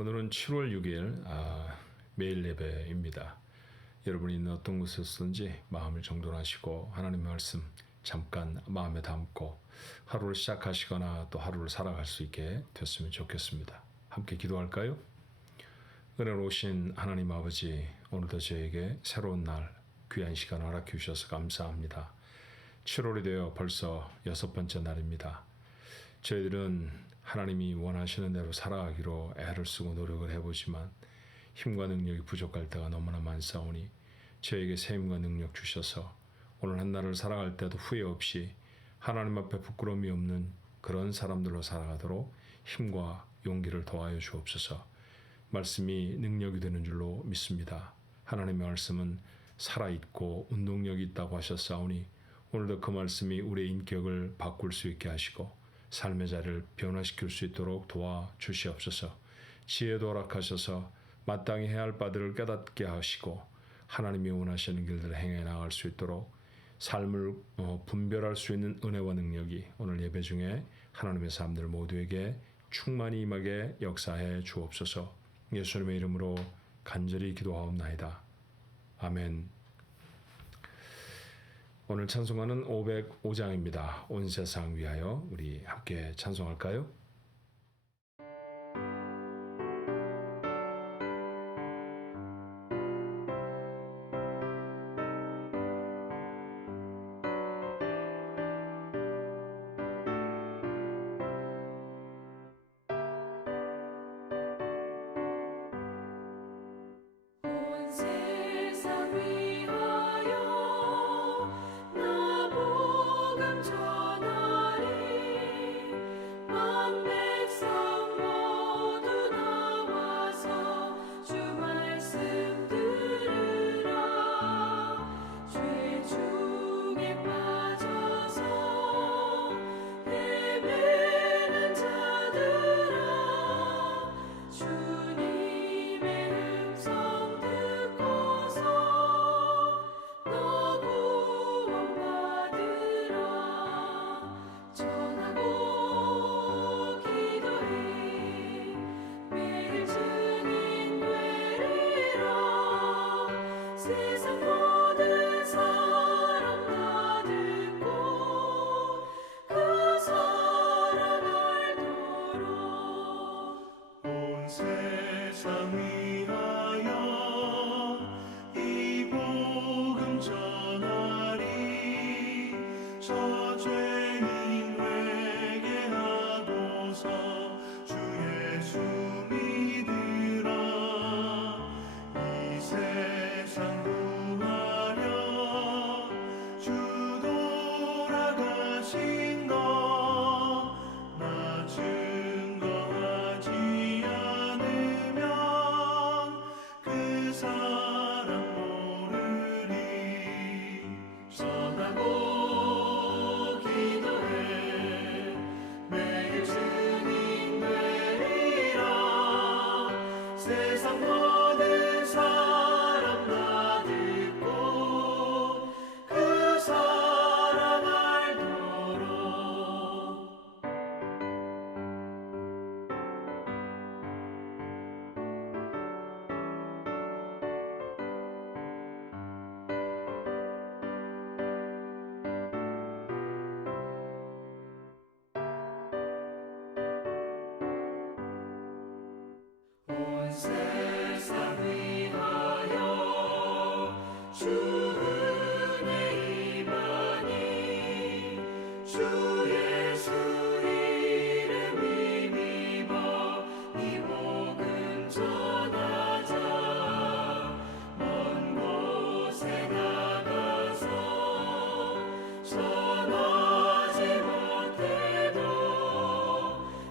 오늘은 7월 6일 매일 예배입니다. 여러분이 있는 어떤 곳에서든지 마음을 정돈하시고 하나님의 말씀 잠깐 마음에 담고 하루를 시작하시거나 또 하루를 살아갈 수 있게 됐으면 좋겠습니다. 함께 기도할까요? 은혜로우신 하나님 아버지, 오늘도 저에게 새로운 날 귀한 시간 허락해 주셔서 감사합니다. 7월이 되어 벌써 6번째 날입니다. 저희들은 하나님이 원하시는 대로 살아가기로 애를 쓰고 노력을 해보지만 힘과 능력이 부족할 때가 너무나 많사오니 저에게 새 힘과 능력 주셔서 오늘 한 날을 살아갈 때도 후회 없이 하나님 앞에 부끄러움이 없는 그런 사람들로 살아가도록 힘과 용기를 더하여 주옵소서. 말씀이 능력이 되는 줄로 믿습니다. 하나님의 말씀은 살아있고 운동력이 있다고 하셨사오니 오늘도 그 말씀이 우리의 인격을 바꿀 수 있게 하시고 삶의 자리를 변화시킬 수 있도록 도와주시옵소서. 지혜도 허락하셔서 마땅히 해야 할 바들을 깨닫게 하시고 하나님이 원하시는 길들을 행해 나갈 수 있도록 삶을 분별할 수 있는 은혜와 능력이 오늘 예배 중에 하나님의 사람들 모두에게 충만히 임하게 역사해 주옵소서. 예수님의 이름으로 간절히 기도하옵나이다. 아멘. 오늘 찬송가는 505장입니다. 온 세상 위하여. 우리 함께 찬송할까요?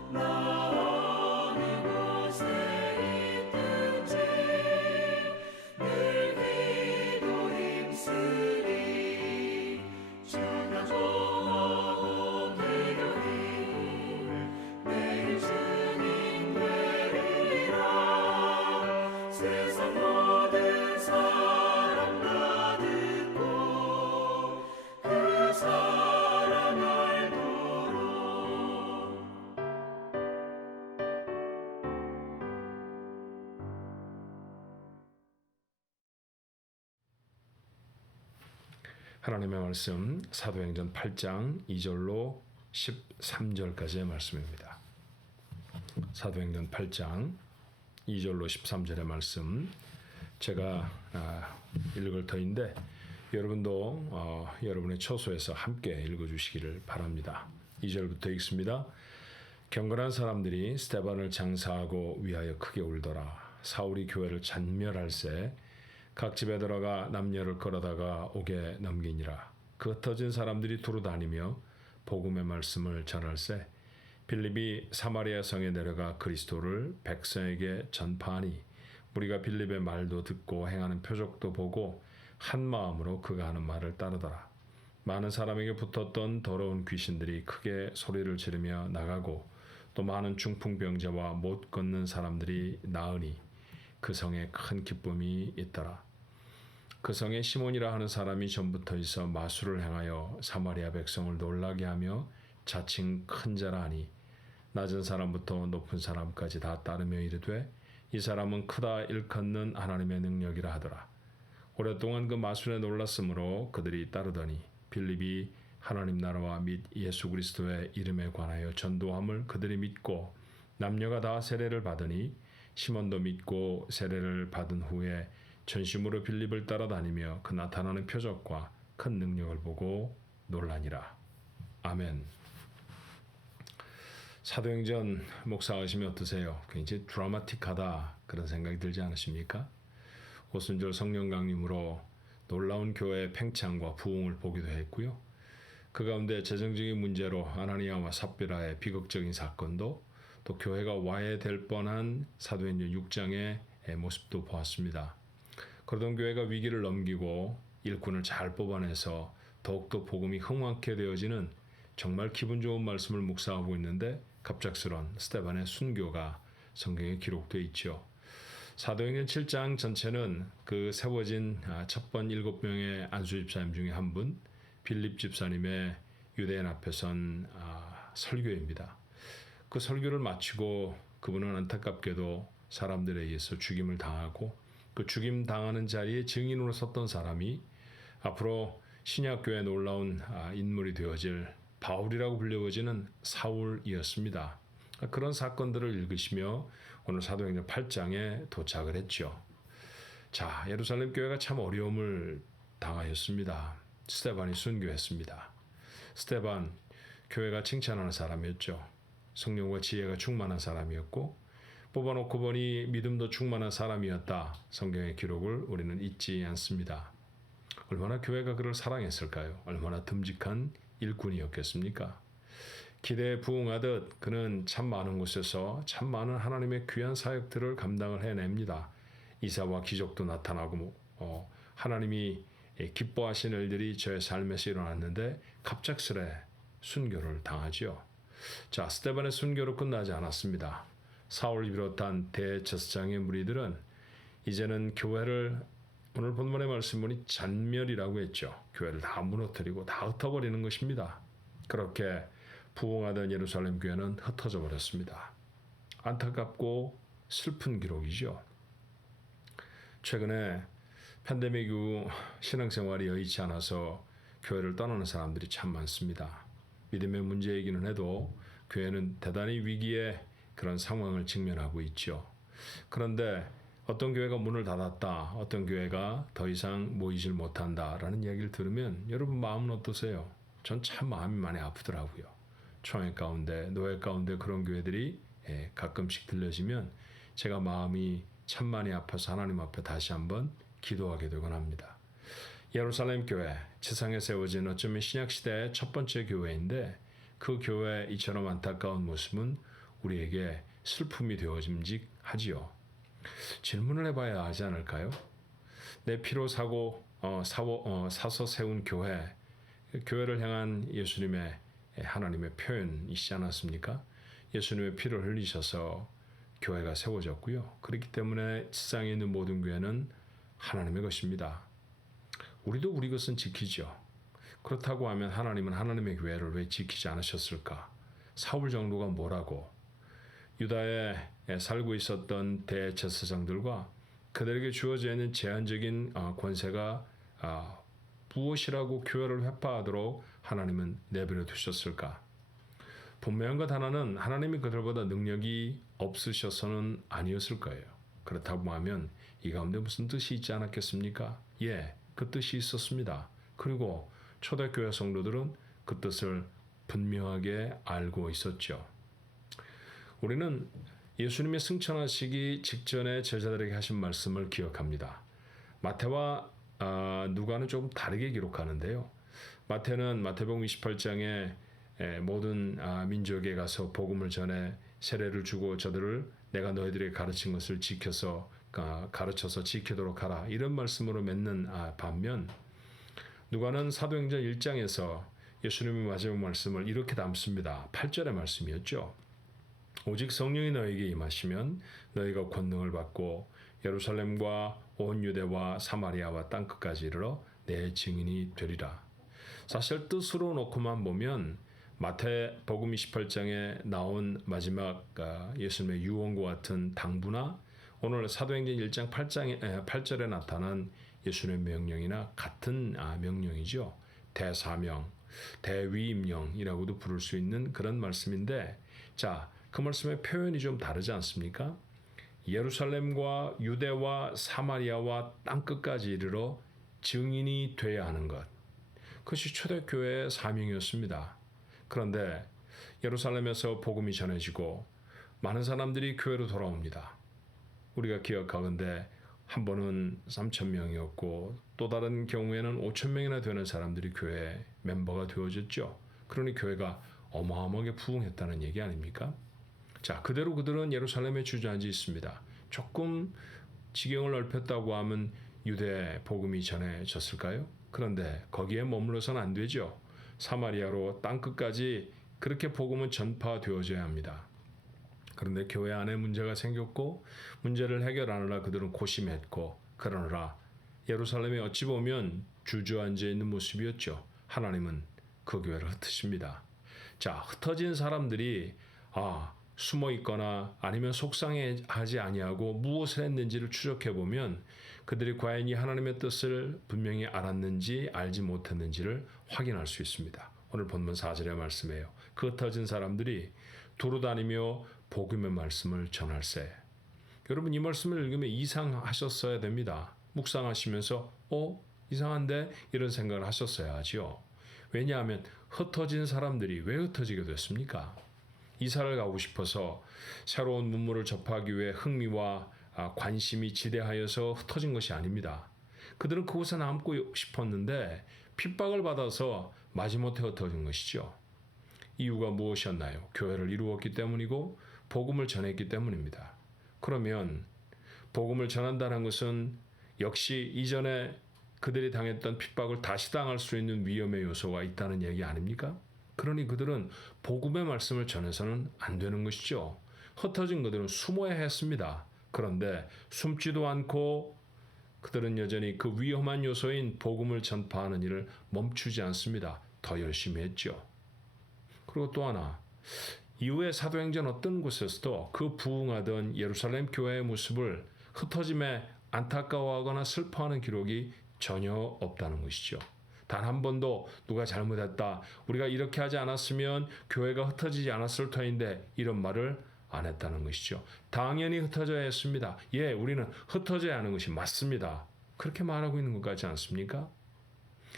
나 어느 곳에 있든 하나님의 말씀 사도행전 8장 2절로 13절까지의 말씀입니다. 사도행전 8장 2절로 13절의 말씀 제가 읽을 터인데 여러분도 여러분의 처소에서 함께 읽어주시기를 바랍니다. 2절부터 읽습니다. 경건한 사람들이 스데반을 장사하고 위하여 크게 울더라. 사울이 교회를 잔멸할세 각 집에 들어가 남녀를 끌어다가 옥에 넘기니라. 그 흩어진 사람들이 두루 다니며 복음의 말씀을 전할세 빌립이 사마리아 성에 내려가 그리스도를 백성에게 전파하니 우리가 빌립의 말도 듣고 행하는 표적도 보고 한 마음으로 그가 하는 말을 따르더라. 많은 사람에게 붙었던 더러운 귀신들이 크게 소리를 지르며 나가고 또 많은 중풍병자와 못 걷는 사람들이 나으니 그 성에 큰 기쁨이 있더라. 그 성에 시몬이라 하는 사람이 전부터 있어 마술을 행하여 사마리아 백성을 놀라게 하며 자칭 큰 자라 하니 낮은 사람부터 높은 사람까지 다 따르며 이르되 이 사람은 크다 일컫는 하나님의 능력이라 하더라. 오랫동안 그 마술에 놀랐으므로 그들이 따르더니 빌립이 하나님 나라와 및 예수 그리스도의 이름에 관하여 전도함을 그들이 믿고 남녀가 다 세례를 받으니 시몬도 믿고 세례를 받은 후에 전심으로 빌립을 따라다니며 그 나타나는 표적과 큰 능력을 보고 놀라니라. 아멘. 사도행전 목사하시면 어떠세요? 굉장히 드라마틱하다 그런 생각이 들지 않으십니까? 오순절 성령 강림으로 놀라운 교회의 팽창과 부흥을 보기도 했고요. 그 가운데 재정적인 문제로 아나니아와 삽비라의 비극적인 사건도 또 교회가 와해될 뻔한 사도행전 6장의 모습도 보았습니다. 그러던 교회가 위기를 넘기고 일꾼을 잘 뽑아내서 더욱더 복음이 흥황케 되어지는 정말 기분 좋은 말씀을 묵상하고 있는데 갑작스런 스데반의 순교가 성경에 기록되어 있죠. 사도행전 7장 전체는 그 세워진 첫 번 7명의 안수 집사님 중에 한 분 빌립 집사님의 유대인 앞에 선 설교입니다. 그 설교를 마치고 그분은 안타깝게도 사람들에 의해서 죽임을 당하고 그 죽임 당하는 자리에 증인으로 섰던 사람이 앞으로 신약교회에 놀라운 인물이 되어질 바울이라고 불려지는 사울이었습니다. 그런 사건들을 읽으시며 오늘 사도행전 8장에 도착을 했죠. 자, 예루살렘 교회가 참 어려움을 당하였습니다. 스데반이 순교했습니다. 스데반 교회가 칭찬하는 사람이었죠. 성령과 지혜가 충만한 사람이었고 뽑아놓고 보니 믿음도 충만한 사람이었다. 성경의 기록을 우리는 잊지 않습니다. 얼마나 교회가 그를 사랑했을까요? 얼마나 듬직한 일꾼이었겠습니까? 기대에 부응하듯 그는 참 많은 곳에서 참 많은 하나님의 귀한 사역들을 감당을 해냅니다. 이사와 기적도 나타나고 하나님이 기뻐하신 일들이 저의 삶에서 일어났는데 갑작스레 순교를 당하지요. 자, 스데반의 순교로 끝나지 않았습니다. 사울을 비롯한 대제사장의 무리들은 이제는 교회를 오늘 본문의 말씀 보니 잔멸이라고 했죠. 교회를 다 무너뜨리고 다 흩어버리는 것입니다. 그렇게 부흥하던 예루살렘 교회는 흩어져 버렸습니다. 안타깝고 슬픈 기록이죠. 최근에 팬데믹 이후 신앙생활이 여의치 않아서 교회를 떠나는 사람들이 참 많습니다. 믿음의 문제이기는 해도 교회는 대단히 위기에 그런 상황을 직면하고 있죠. 그런데 어떤 교회가 문을 닫았다, 어떤 교회가 더 이상 모이질 못한다라는 이야기를 들으면 여러분 마음은 어떠세요? 전 참 마음이 많이 아프더라고요. 총회 가운데, 노예 가운데 그런 교회들이 가끔씩 들려지면 제가 마음이 참 많이 아파서 하나님 앞에 다시 한번 기도하게 되곤 합니다. 예루살렘 교회, 지상에 세워진 어쩌면 신약시대의 첫 번째 교회인데 그 교회의 이처럼 안타까운 모습은 우리에게 슬픔이 되어짐직하지요. 질문을 해봐야 하지 않을까요? 내 피로 사서 세운 교회, 교회를 향한 예수님의 하나님의 표현이시지 않았습니까? 예수님의 피를 흘리셔서 교회가 세워졌고요. 그렇기 때문에 세상에 있는 모든 교회는 하나님의 것입니다. 우리도 우리 것은 지키죠. 그렇다고 하면 하나님은 하나님의 교회를 왜 지키지 않으셨을까? 사울 정도가 뭐라고? 유다에 살고 있었던 대제사장들과 그들에게 주어져 있는 제한적인 권세가 무엇이라고 교회를 회파하도록 하나님은 내버려 두셨을까? 분명한 것 하나는 하나님이 그들보다 능력이 없으셔서는 아니었을 거예요. 그렇다고 하면 이 가운데 무슨 뜻이 있지 않았겠습니까? 예, 그 뜻이 있었습니다. 그리고 초대교회 성도들은 그 뜻을 분명하게 알고 있었죠. 우리는 예수님이 승천하시기 직전에 제자들에게 하신 말씀을 기억합니다. 마태와 누가는 조금 다르게 기록하는데요. 마태는 마태복음 28장에 모든 민족에 가서 복음을 전해 세례를 주고 저들을 내가 너희들에게 가르친 것을 가르쳐서 지키도록 하라 이런 말씀으로 맺는 반면 누가는 사도행전 1장에서 예수님의 마지막 말씀을 이렇게 담습니다. 8절의 말씀이었죠. 오직 성령이 너에게 임하시면 너희가 권능을 받고 예루살렘과 온 유대와 사마리아와 땅끝까지 이르러 내 증인이 되리라. 사실 뜻으로 놓고만 보면 마태복음 28장에 나온 마지막 예수님의 유언과 같은 당부나 오늘 사도행전 1장 8절에 나타난 예수님의 명령이나 같은 명령이죠. 대사명, 대위임령이라고도 부를 수 있는 그런 말씀인데 자, 그 말씀의 표현이 좀 다르지 않습니까? 예루살렘과 유대와 사마리아와 땅끝까지 이르러 증인이 돼야 하는 것. 그것이 초대교회의 사명이었습니다. 그런데 예루살렘에서 복음이 전해지고 많은 사람들이 교회로 돌아옵니다. 우리가 기억하건대 한 번은 3,000명이었고 또 다른 경우에는 5,000명이나 되는 사람들이 교회 멤버가 되어졌죠. 그러니 교회가 어마어마하게 부흥했다는 얘기 아닙니까? 자, 그대로 그들은 예루살렘에 주저앉아 있습니다. 조금 지경을 넓혔다고 하면 유대 복음이 전해졌을까요? 그런데 거기에 머물러서는 안 되죠. 사마리아로 땅끝까지 그렇게 복음은 전파되어져야 합니다. 그런데 교회 안에 문제가 생겼고 문제를 해결하느라 그들은 고심했고 그러느라 예루살렘에 어찌 보면 주저앉아 있는 모습이었죠. 하나님은 그 교회를 흩으십니다. 자, 흩어진 사람들이 숨어 있거나 아니면 속상해하지 아니하고 무엇을 했는지를 추적해 보면 그들이 과연 이 하나님의 뜻을 분명히 알았는지 알지 못했는지를 확인할 수 있습니다. 오늘 본문 4절의 말씀이에요. 그 흩어진 사람들이 두루 다니며 복음의 말씀을 전할세. 여러분 이 말씀을 읽으면 이상하셨어야 됩니다. 묵상하시면서 이상한데 이런 생각을 하셨어야 하죠. 왜냐하면 흩어진 사람들이 왜 흩어지게 됐습니까? 이사를 가고 싶어서 새로운 문물을 접하기 위해 흥미와 관심이 지대하여서 흩어진 것이 아닙니다. 그들은 그곳에 남고 싶었는데 핍박을 받아서 마지못해 흩어진 것이죠. 이유가 무엇이었나요? 교회를 이루었기 때문이고 복음을 전했기 때문입니다. 그러면 복음을 전한다는 것은 역시 이전에 그들이 당했던 핍박을 다시 당할 수 있는 위험의 요소가 있다는 얘기 아닙니까? 그러니 그들은 복음의 말씀을 전해서는 안 되는 것이죠. 흩어진 그들은 숨어야 했습니다. 그런데 숨지도 않고 그들은 여전히 그 위험한 요소인 복음을 전파하는 일을 멈추지 않습니다. 더 열심히 했죠. 그리고 또 하나, 이후에 사도행전 어떤 곳에서도 그 부흥하던 예루살렘 교회의 모습을 흩어짐에 안타까워하거나 슬퍼하는 기록이 전혀 없다는 것이죠. 단 한 번도 누가 잘못했다, 우리가 이렇게 하지 않았으면 교회가 흩어지지 않았을 터인데 이런 말을 안 했다는 것이죠. 당연히 흩어져야 했습니다. 예, 우리는 흩어져야 하는 것이 맞습니다. 그렇게 말하고 있는 것 같지 않습니까?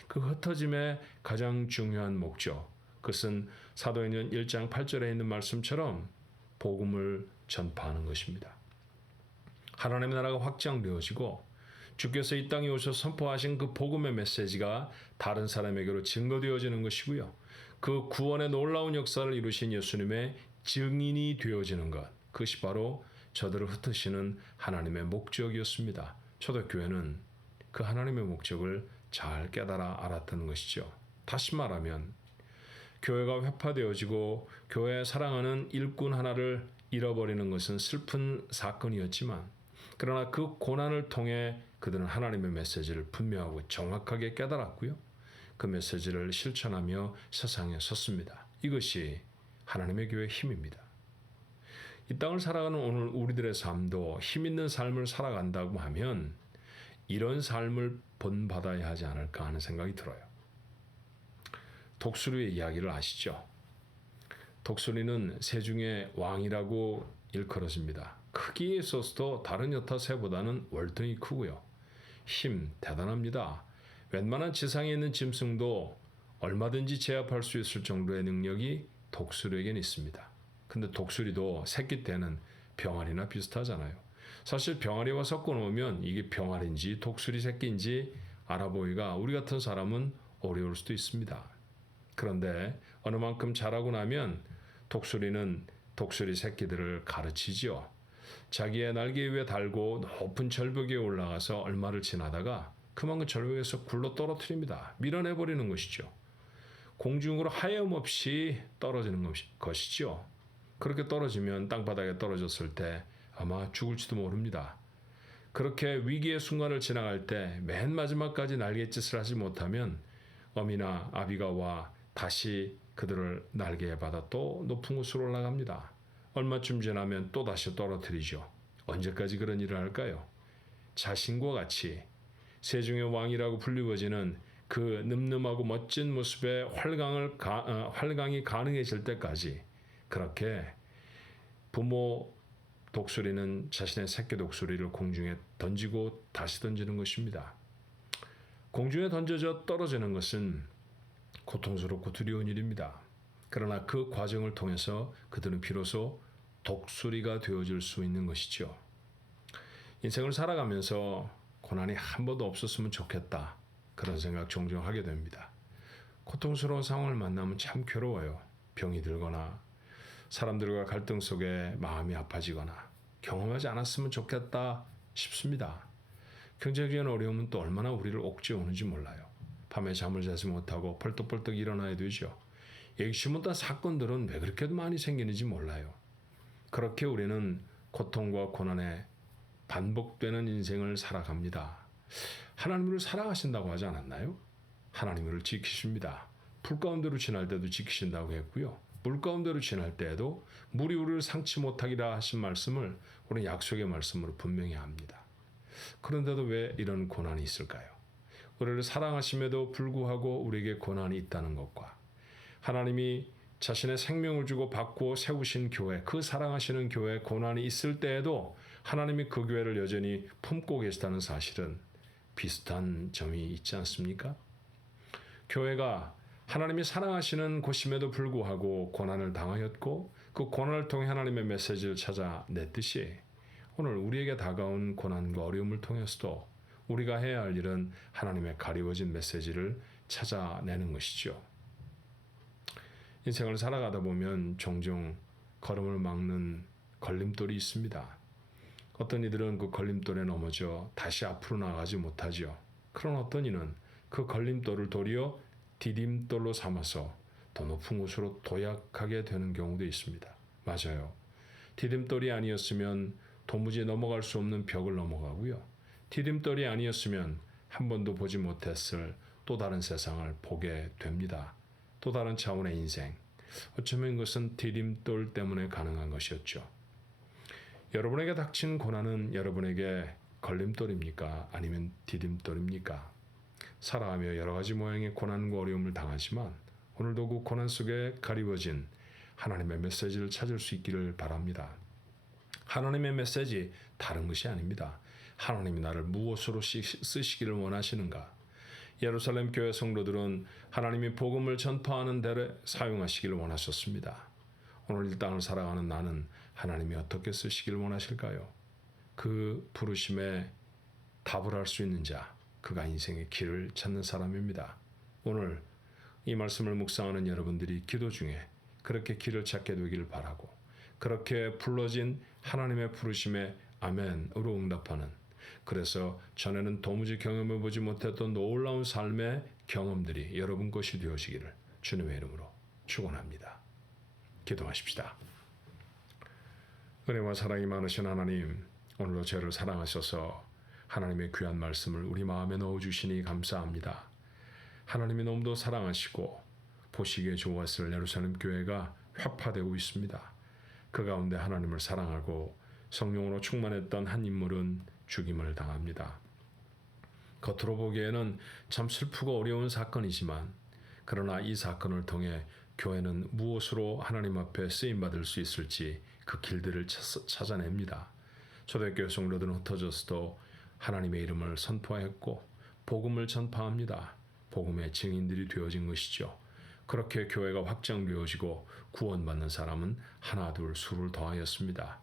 그 흩어짐의 가장 중요한 목적, 그것은 사도행전 1장 8절에 있는 말씀처럼 복음을 전파하는 것입니다. 하나님의 나라가 확장되어지고 주께서 이 땅에 오셔서 선포하신 그 복음의 메시지가 다른 사람에게로 증거되어지는 것이고요. 그 구원의 놀라운 역사를 이루신 예수님의 증인이 되어지는 것, 그것이 바로 저들을 흩으시는 하나님의 목적이었습니다. 초대교회는 그 하나님의 목적을 잘 깨달아 알았던 것이죠. 다시 말하면 교회가 회파되어지고 교회에 사랑하는 일꾼 하나를 잃어버리는 것은 슬픈 사건이었지만 그러나 그 고난을 통해 그들은 하나님의 메시지를 분명하고 정확하게 깨달았고요. 그 메시지를 실천하며 세상에 섰습니다. 이것이 하나님의 교회의 힘입니다. 이 땅을 살아가는 오늘 우리들의 삶도 힘 있는 삶을 살아간다고 하면 이런 삶을 본받아야 하지 않을까 하는 생각이 들어요. 독수리의 이야기를 아시죠? 독수리는 새 중에 왕이라고 일컬어집니다. 크기에 있어서도 다른 여타 새보다는 월등히 크고요. 힘 대단합니다. 웬만한 지상에 있는 짐승도 얼마든지 제압할 수 있을 정도의 능력이 독수리에겐 있습니다. 근데 독수리도 새끼 때는 병아리나 비슷하잖아요. 사실 병아리와 섞어 놓으면 이게 병아리인지 독수리 새끼인지 알아보기가 우리 같은 사람은 어려울 수도 있습니다. 그런데 어느 만큼 자라고 나면 독수리는 독수리 새끼들을 가르치지요. 자기의 날개 위에 달고 높은 절벽에 올라가서 얼마를 지나다가 그만 그 절벽에서 굴러 떨어뜨립니다. 밀어내버리는 것이죠. 공중으로 하염없이 떨어지는 것이죠. 그렇게 떨어지면 땅바닥에 떨어졌을 때 아마 죽을지도 모릅니다. 그렇게 위기의 순간을 지나갈 때 맨 마지막까지 날갯짓을 하지 못하면 어미나 아비가 와 다시 그들을 날개에 받아 또 높은 곳으로 올라갑니다. 얼마쯤 지나면 또 다시 떨어뜨리죠. 언제까지 그런 일을 할까요? 자신과 같이 세중의 왕이라고 불리워지는 그 늠름하고 멋진 모습의 활강이 가능해질 때까지 그렇게 부모 독수리는 자신의 새끼 독수리를 공중에 던지고 다시 던지는 것입니다. 공중에 던져져 떨어지는 것은 고통스럽고 두려운 일입니다. 그러나 그 과정을 통해서 그들은 비로소 독수리가 되어줄 수 있는 것이죠. 인생을 살아가면서 고난이 한 번도 없었으면 좋겠다. 그런 생각 종종 하게 됩니다. 고통스러운 상황을 만나면 참 괴로워요. 병이 들거나 사람들과 갈등 속에 마음이 아파지거나 경험하지 않았으면 좋겠다 싶습니다. 경제적인 어려움은 또 얼마나 우리를 옥죄어 오는지 몰라요. 밤에 잠을 자지 못하고 벌떡벌떡 일어나야 되죠. 예기치 못한 사건들은 왜 그렇게 많이 생기는지 몰라요. 그렇게 우리는 고통과 고난에 반복되는 인생을 살아갑니다. 하나님을 사랑하신다고 하지 않았나요? 하나님을 지키십니다. 불 가운데로 지날 때도 지키신다고 했고요. 물 가운데로 지날 때에도 물이 우리를 상치 못하리라 하신 말씀을 우리는 약속의 말씀으로 분명히 합니다. 그런데도 왜 이런 고난이 있을까요? 우리를 사랑하심에도 불구하고 우리에게 고난이 있다는 것과 하나님이 자신의 생명을 주고 바꾸어 세우신 교회, 그 사랑하시는 교회에 고난이 있을 때에도 하나님이 그 교회를 여전히 품고 계시다는 사실은 비슷한 점이 있지 않습니까? 교회가 하나님이 사랑하시는 곳임에도 불구하고 고난을 당하였고 그 고난을 통해 하나님의 메시지를 찾아냈듯이 오늘 우리에게 다가온 고난과 어려움을 통해서도 우리가 해야 할 일은 하나님의 가리워진 메시지를 찾아내는 것이죠. 인생을 살아가다 보면 종종 걸음을 막는 걸림돌이 있습니다. 어떤 이들은 그 걸림돌에 넘어져 다시 앞으로 나가지 못하죠. 그런 어떤 이는 그 걸림돌을 도리어 디딤돌로 삼아서 더 높은 곳으로 도약하게 되는 경우도 있습니다. 맞아요. 디딤돌이 아니었으면 도무지 넘어갈 수 없는 벽을 넘어가고요. 디딤돌이 아니었으면 한 번도 보지 못했을 또 다른 세상을 보게 됩니다. 또 다른 차원의 인생. 어쩌면 그것은 디딤돌 때문에 가능한 것이었죠. 여러분에게 닥친 고난은 여러분에게 걸림돌입니까? 아니면 디딤돌입니까? 살아가며 여러 가지 모양의 고난과 어려움을 당하지만 오늘도 그 고난 속에 가리워진 하나님의 메시지를 찾을 수 있기를 바랍니다. 하나님의 메시지 다른 것이 아닙니다. 하나님이 나를 무엇으로 쓰시기를 원하시는가? 예루살렘 교회 성도들은 하나님이 복음을 전파하는 데를 사용하시기를 원하셨습니다. 오늘 이 땅을 살아가는 나는 하나님이 어떻게 쓰시기를 원하실까요? 그 부르심에 답을 할 수 있는 자, 그가 인생의 길을 찾는 사람입니다. 오늘 이 말씀을 묵상하는 여러분들이 기도 중에 그렇게 길을 찾게 되기를 바라고 그렇게 불러진 하나님의 부르심에 아멘으로 응답하는 그래서 전에는 도무지 경험해보지 못했던 놀라운 삶의 경험들이 여러분 것이 되어지기를 주님의 이름으로 축원합니다. 기도하십시다. 은혜와 사랑이 많으신 하나님, 오늘도 저를 사랑하셔서 하나님의 귀한 말씀을 우리 마음에 넣어주시니 감사합니다. 하나님이 너무도 사랑하시고 보시기에 좋았을 예루살렘 교회가 회파되고 있습니다. 그 가운데 하나님을 사랑하고 성령으로 충만했던 한 인물은 죽임을 당합니다. 겉으로 보기에는 참 슬프고 어려운 사건이지만 그러나 이 사건을 통해 교회는 무엇으로 하나님 앞에 쓰임받을 수 있을지 그 길들을 찾아냅니다. 초대교회 성도들은 흩어져서도 하나님의 이름을 선포했고 복음을 전파합니다. 복음의 증인들이 되어진 것이죠. 그렇게 교회가 확장되어지고 구원받는 사람은 하나 둘 수를 더하였습니다.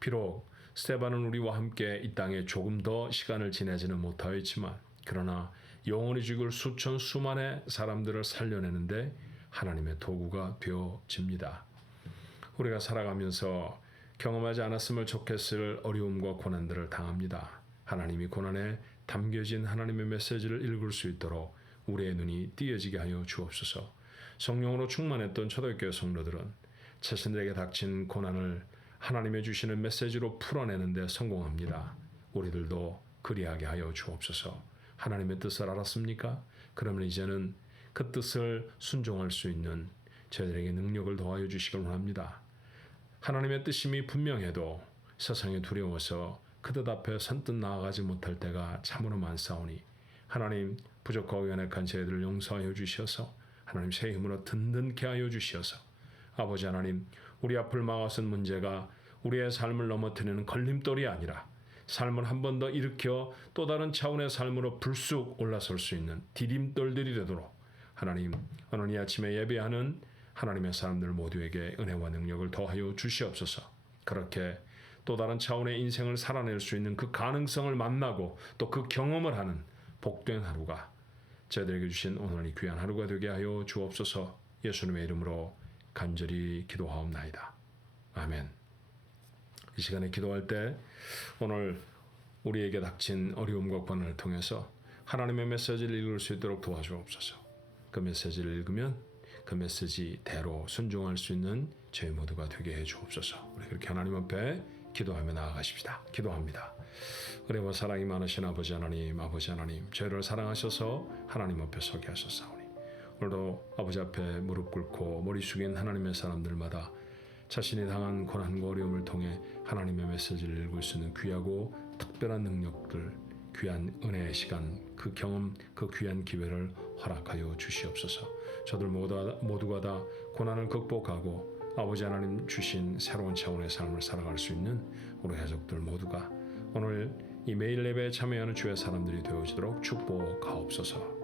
비록 스데반은 우리와 함께 이 땅에 조금 더 시간을 지내지는 못하였지만 그러나 영원히 죽을 수천 수만의 사람들을 살려내는데 하나님의 도구가 되어집니다. 우리가 살아가면서 경험하지 않았으면 좋겠을 어려움과 고난들을 당합니다. 하나님이 고난에 담겨진 하나님의 메시지를 읽을 수 있도록 우리의 눈이 띄어지게 하여 주옵소서. 성령으로 충만했던 초대교회 성도들은 자신들에게 닥친 고난을 하나님의 주시는 메시지로 풀어내는 데 성공합니다. 우리들도 그리하게 하여 주옵소서. 하나님의 뜻을 알았습니까? 그러면 이제는 그 뜻을 순종할 수 있는 저희들에게 능력을 더하여 주시길 원합니다. 하나님의 뜻임이 분명해도 세상에 두려워서 그 뜻 앞에 선뜻 나아가지 못할 때가 참으로 많사오니 하나님 부족하고 연약한 저희들을 용서하여 주시어서 하나님 새 힘으로 든든케 하여 주시어서 아버지 하나님 우리 앞을 막아선 문제가 우리의 삶을 넘어뜨리는 걸림돌이 아니라 삶을 한 번 더 일으켜 또 다른 차원의 삶으로 불쑥 올라설 수 있는 디딤돌들이 되도록 하나님 오늘 이 아침에 예배하는 하나님의 사람들 모두에게 은혜와 능력을 더하여 주시옵소서. 그렇게 또 다른 차원의 인생을 살아낼 수 있는 그 가능성을 만나고 또 그 경험을 하는 복된 하루가 저희들에게 주신 오늘 이 귀한 하루가 되게 하여 주옵소서. 예수님의 이름으로 간절히 기도하옵나이다. 아멘. 이 시간에 기도할 때 오늘 우리에게 닥친 어려움과 고난을 통해서 하나님의 메시지를 읽을 수 있도록 도와주옵소서. 그 메시지를 읽으면 그 메시지대로 순종할 수 있는 저희 모두가 되게 해 주옵소서. 우리 그렇게 하나님 앞에 기도하며 나아가십시다. 기도합니다. 은혜와 사랑이 많으신 아버지 하나님, 저희를 사랑하셔서 하나님 앞에 서게 하셨사오니 오늘도 아버지 앞에 무릎 꿇고 머리 숙인 하나님의 사람들마다 자신이 당한 고난과 어려움을 통해 하나님의 메시지를 읽을 수 있는 귀하고 특별한 능력들, 귀한 은혜의 시간, 그 경험, 그 귀한 기회를 허락하여 주시옵소서. 저들 모두가 다 고난을 극복하고 아버지 하나님 주신 새로운 차원의 삶을 살아갈 수 있는 우리 가족들 모두가 오늘 이 매일 예배에 참여하는 주의 사람들이 되어지도록 축복하옵소서.